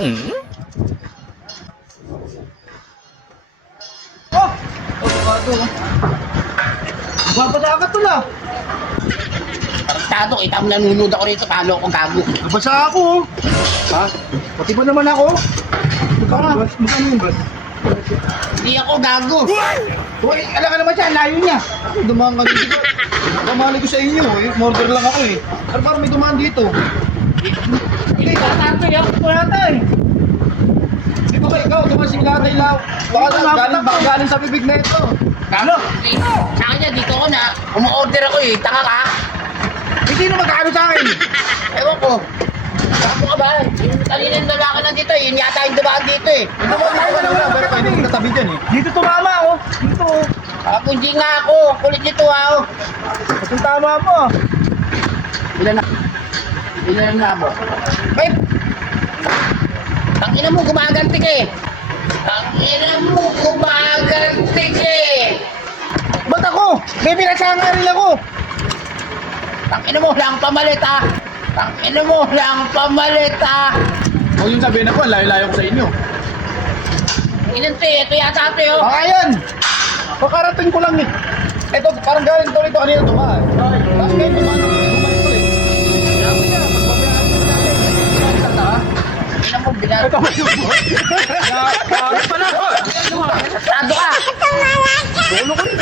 Oh! Avocado. Babasa ka to na. Tarantado, kita mo nanonood ako rito, paano ako gago? Nabasa ako. Ha? Pati ba naman ako? Magkano yung bus? Hindi ako gago. Uy, alam ka naman siya, layo niya. Ako, dumaan ka dito. Kamali ko sa inyo, eh. Order lang ako eh. Pero parang may dumaan dito. Hindi, tatato eh. Ako yata eh. Di ba ba ikaw, dumaan si Milatay Lao? Baka galing sa bibig na ito. Ano? Sa kanya, dito ko na, umu-order ako eh, taka ka. Hindi na magkano sa akin. Ewan ko. Gago ka ba? Yung kaninang lalaki na dito, yun yata yung dumaan dito eh. Hindi mo na, pero pwede kong katabi dyan eh. Dito tumama oh. Dito. Kapunji nga ako, kulit nito ako. Ito tama mo. Ilan na? Ilan na mo? Babe! Tangina mo, gumaganti ka eh. Tangina mo, gumaganti ka eh. Ba't ako? Baby, nasa nga rin ako. Tangina mo, lang pamalit ah. Tangina mo, lang pamalit ah. Huwag yung sabihin ako, layo-layo ko sa inyo. Inante, ito yata ate oh. Baka yan. Pakarating ko lang eh. Ito, parang galing to rito kanina tumaan. Tapos ngayon tumaan to eh. Sabi niya, magbabayaan ko natin. Tangina mo, binag... Ito ba yung Bakit pala? Sarado ka. Dulo ko rin.